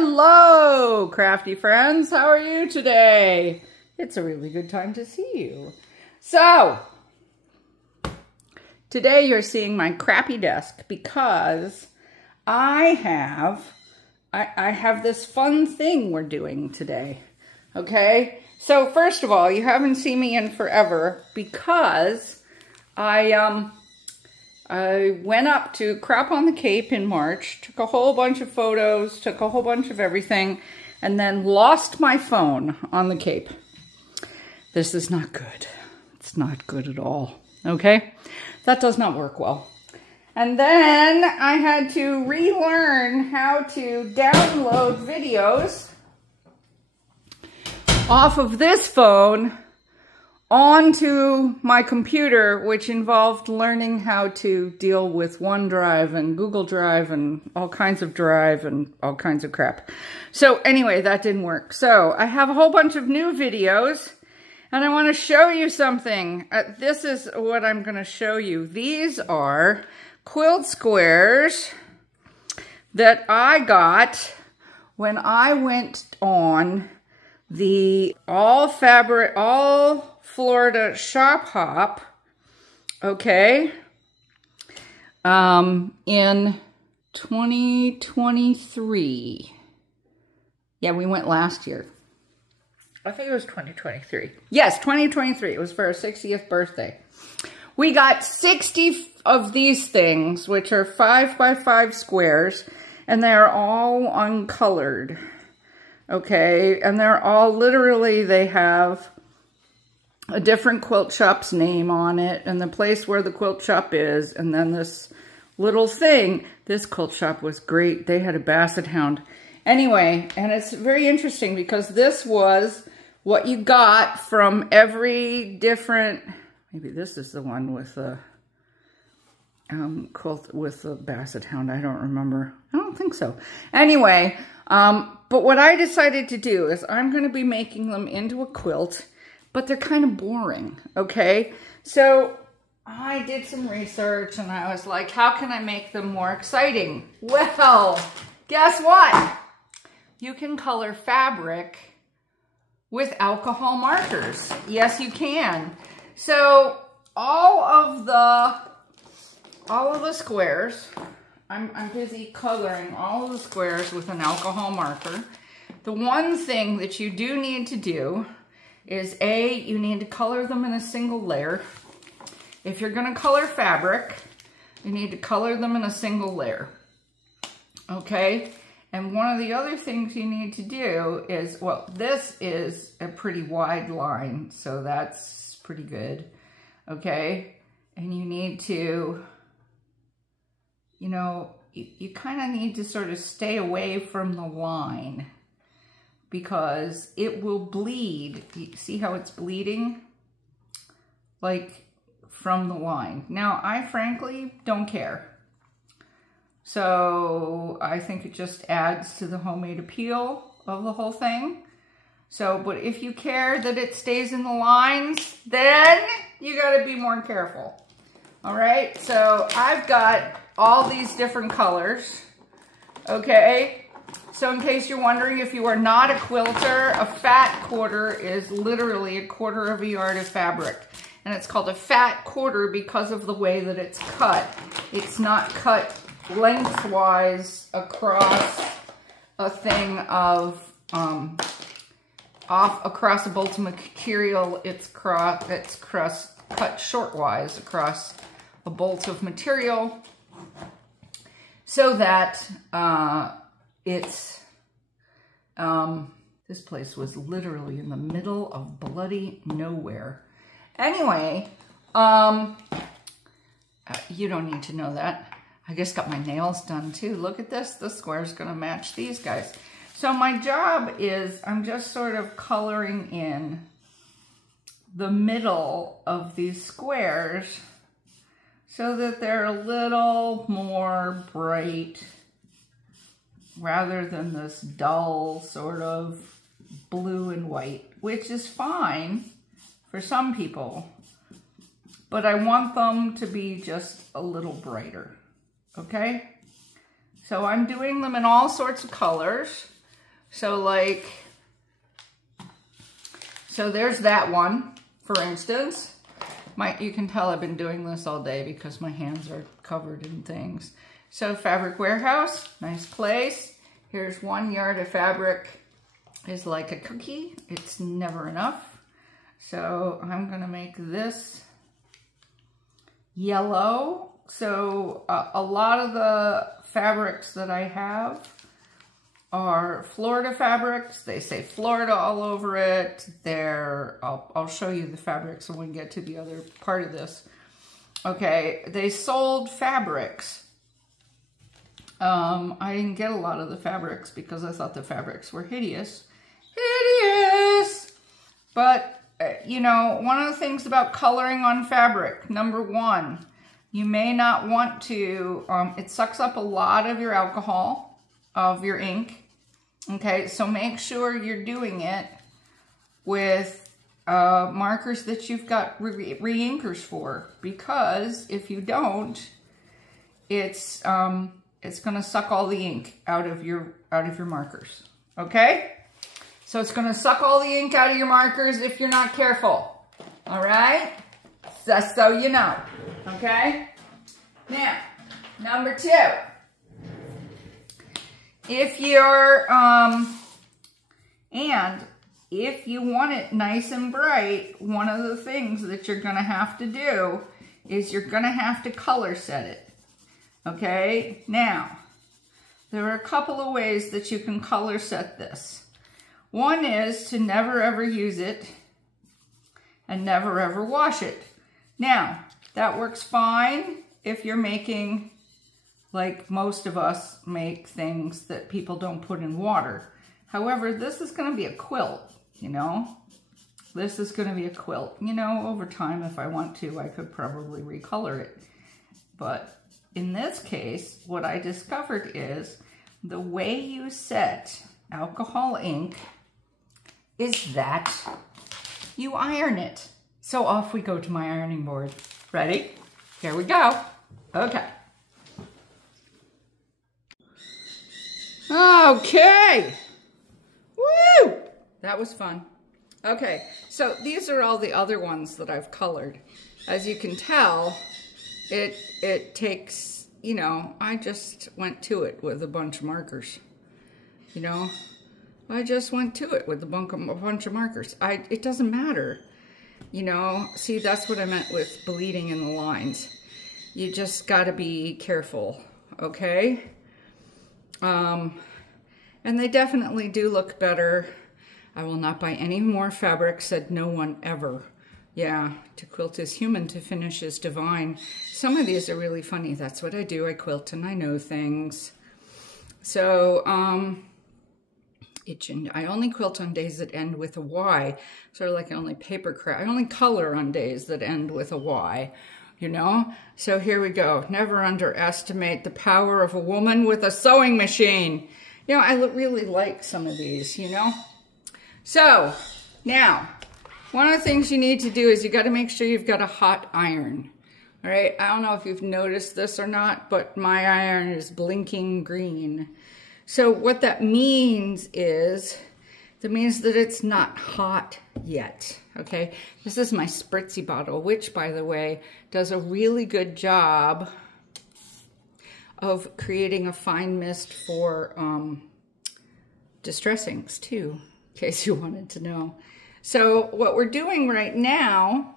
Hello, crafty friends. How are you today? It's a really good time to see you. So, today you're seeing my crappy desk because I have this fun thing we're doing today. Okay? So, first of all, you haven't seen me in forever because I went up to Crop on the Cape in March, took a whole bunch of photos, took a whole bunch of everything, and then lost my phone on the Cape. This is not good. It's not good at all. Okay? That does not work well. And then I had to relearn how to download videos off of this phone onto my computer, which involved learning how to deal with OneDrive and Google Drive and all kinds of drive and all kinds of crap. So anyway, that didn't work. So I have a whole bunch of new videos and I want to show you something. This is what I'm going to show you. These are quilt squares that I got when I went on the all Florida shop hop, okay, in 2023. Yeah, we went last year. I think it was 2023. Yes, 2023. It was for our 60th birthday. We got 60 of these things, which are 5x5 squares, and they're all uncolored, okay? And they're all literally, they have a different quilt shop's name on it and the place where the quilt shop is, and then this little thing. This quilt shop was great. They had a basset hound. Anyway, and it's very interesting because this was what you got from every different, maybe this is the one with the quilt with the basset hound. I don't remember. I don't think so. Anyway, but what I decided to do is I'm going to be making them into a quilt, but they're kind of boring, okay? So I did some research and I was like, how can I make them more exciting? Well, guess what? You can color fabric with alcohol markers. Yes, you can. So all of the squares, I'm busy coloring all of the squares with an alcohol marker. The one thing that you do need to do is you need to color them in a single layer. If you're gonna color fabric, you need to color them in a single layer, okay? And one of the other things you need to do is, well, this is a pretty wide line, so that's pretty good, okay? And you need to, you know, you kind of need to sort of stay away from the line, because it will bleed. You see how it's bleeding? Like from the line. Now, I frankly don't care. So I think it just adds to the homemade appeal of the whole thing. So, but if you care that it stays in the lines, then you gotta be more careful. All right, so I've got all these different colors, okay? So in case you're wondering, if you are not a quilter, a fat quarter is literally a quarter of a yard of fabric. And it's called a fat quarter because of the way that it's cut. It's not cut lengthwise across a thing of, across a bolt of material. It's cut shortwise across a bolt of material so that, this place was literally in the middle of bloody nowhere. Anyway, you don't need to know that. I just got my nails done too. Look at this. The square's gonna match these guys. So my job is, I'm just sort of coloring in the middle of these squares so that they're a little more bright, rather than this dull sort of blue and white, which is fine for some people, but I want them to be just a little brighter, okay? So I'm doing them in all sorts of colors. So like, so there's that one, for instance. You can tell I've been doing this all day because my hands are covered in things. So Fabric Warehouse, nice place. Here's 1 yard of fabric is like a cookie. It's never enough. So I'm gonna make this yellow. So a lot of the fabrics that I have are Florida fabrics. They say Florida all over it. I'll show you the fabrics when we get to the other part of this. Okay, they sold fabrics. I didn't get a lot of the fabrics because I thought the fabrics were hideous. Hideous! But, you know, one of the things about coloring on fabric, number one, you may not want to, it sucks up a lot of your alcohol, of your ink. Okay, so make sure you're doing it with markers that you've got re-inkers for, because if you don't, it's gonna suck all the ink out of your markers. Okay? So it's gonna suck all the ink out of your markers if you're not careful. All right? Just so you know. Okay? Now, number two. If you're, and if you want it nice and bright, one of the things that you're gonna have to do is you're gonna have to color set it. Okay? Now, there are a couple of ways that you can color set this. One is to never ever use it and never ever wash it. Now, that works fine if you're making, like most of us make things that people don't put in water. However, this is going to be a quilt, you know. This is going to be a quilt. You know, over time, if I want to, I could probably recolor it. But in this case, what I discovered is the way you set alcohol ink is that you iron it. So off we go to my ironing board. Ready? Here we go. Okay. Okay. Woo! That was fun. Okay, so these are all the other ones that I've colored. As you can tell, it takes, you know, I just went to it with a bunch of markers. You know, I just went to it with a bunch of markers. It doesn't matter. You know, see, that's what I meant with bleeding in the lines. You just gotta be careful, okay? And they definitely do look better. I will not buy any more fabric, said no one ever. Yeah, to quilt is human, to finish is divine. Some of these are really funny. That's what I do. I quilt and I know things. So, I only quilt on days that end with a Y. Sort of like I only paper craft. I only color on days that end with a Y, you know? So here we go. Never underestimate the power of a woman with a sewing machine. You know, I really like some of these, you know? So, now, one of the things you need to do is you got to make sure you've got a hot iron. All right, I don't know if you've noticed this or not, but my iron is blinking green. So what that means is, that means that it's not hot yet, okay? This is my Spritzy bottle, which, by the way, does a really good job of creating a fine mist for distressings, too, in case you wanted to know. So what we're doing right now,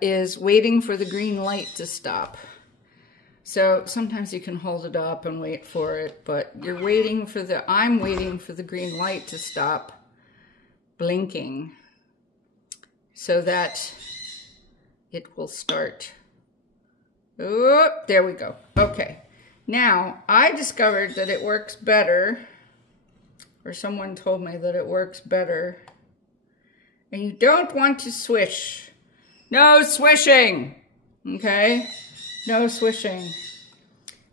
is waiting for the green light to stop. So sometimes you can hold it up and wait for it, but I'm waiting for the green light to stop blinking so that it will start. Oh, there we go. Okay. Now, I discovered that it works better, or someone told me that it works better, and you don't want to swish. No swishing, okay? No swishing.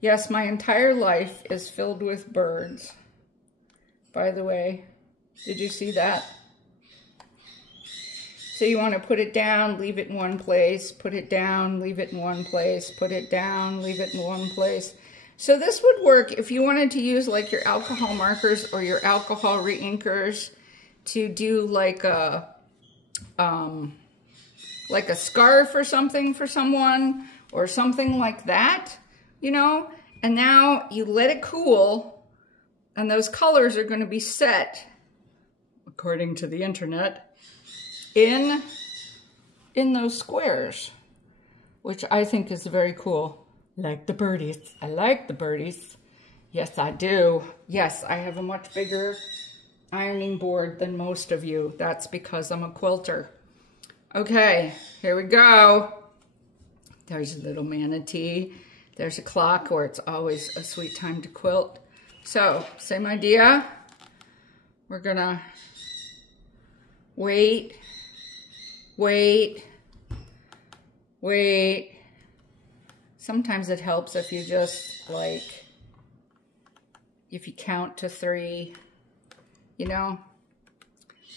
Yes, my entire life is filled with birds, by the way. Did you see that? So you want to put it down, leave it in one place, put it down, leave it in one place, put it down, leave it in one place. So this would work if you wanted to use like your alcohol markers or your alcohol reinkers to do like a scarf or something for someone or something like that, you know? And now you let it cool and those colors are going to be set, according to the internet, in those squares, which I think is very cool. Like the birdies. I like the birdies. Yes, I do. Yes, I have a much bigger ironing board than most of you. That's because I'm a quilter. Okay, here we go. There's a little manatee. There's a clock where it's always a sweet time to quilt. So, same idea. We're gonna wait. Sometimes it helps if you just like, if you count to 3, you know?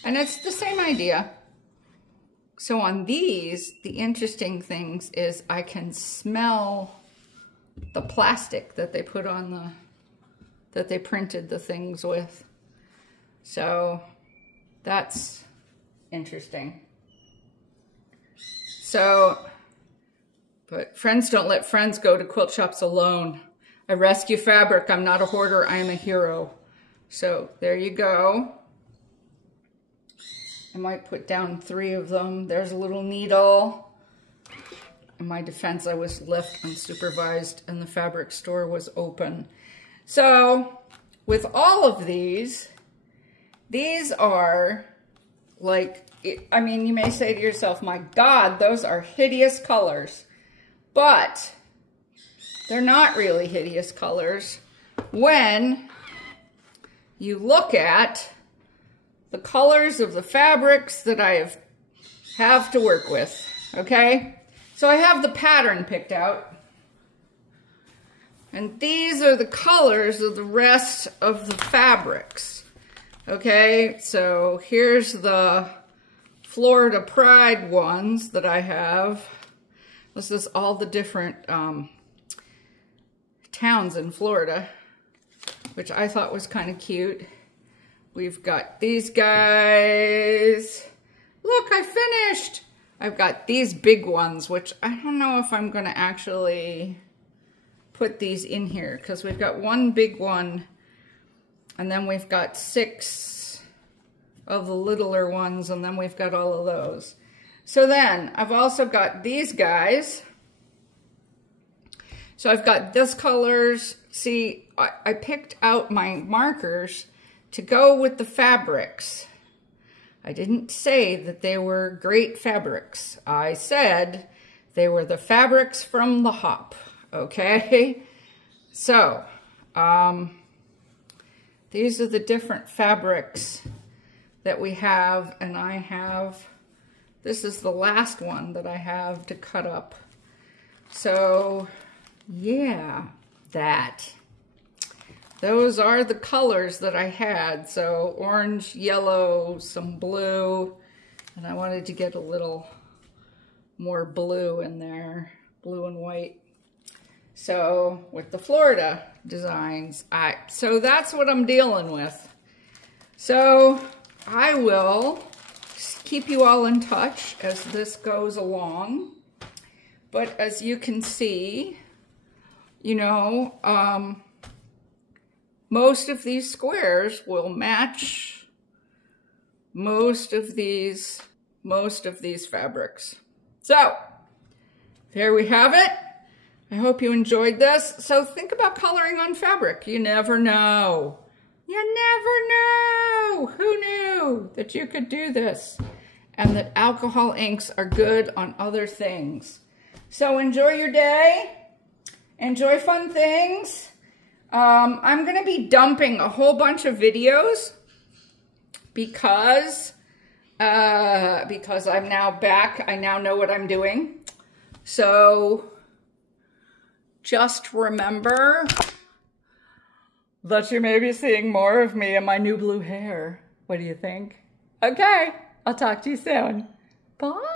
And it's the same idea. So on these, the interesting things is I can smell the plastic that they put on the, that they printed the things with. So that's interesting. So, but friends don't let friends go to quilt shops alone. I rescue fabric. I'm not a hoarder. I am a hero. So there you go. I might put down 3 of them. There's a little needle. In my defense, I was left unsupervised and the fabric store was open. So with all of these are like, I mean, you may say to yourself, my God, those are hideous colors. But they're not really hideous colors when you look at the colors of the fabrics that I have to work with, okay? So I have the pattern picked out. And these are the colors of the rest of the fabrics, okay? So here's the Florida Pride ones that I have. This is all the different towns in Florida, which I thought was kind of cute. We've got these guys. Look, I finished. I've got these big ones, which I don't know if I'm going to actually put these in here because we've got one big one and then we've got 6 of the littler ones and then we've got all of those. So then I've also got these guys. So I've got this colors. See, I picked out my markers to go with the fabrics. I didn't say that they were great fabrics. I said they were the fabrics from the hop, okay? So, these are the different fabrics that we have, and I have, this is the last one that I have to cut up. So, yeah, those are the colors that I had. So orange, yellow, some blue, and I wanted to get a little more blue in there, blue and white. So with the Florida designs, so that's what I'm dealing with. So I will keep you all in touch as this goes along. But as you can see, you know, most of these squares will match most of these fabrics. So there we have it. I hope you enjoyed this. So think about coloring on fabric. You never know. You never know. Who knew that you could do this? And that alcohol inks are good on other things. So enjoy your day. Enjoy fun things. I'm going to be dumping a whole bunch of videos because I'm now back. I now know what I'm doing. So just remember that you may be seeing more of me and my new blue hair. What do you think? Okay, I'll talk to you soon. Bye.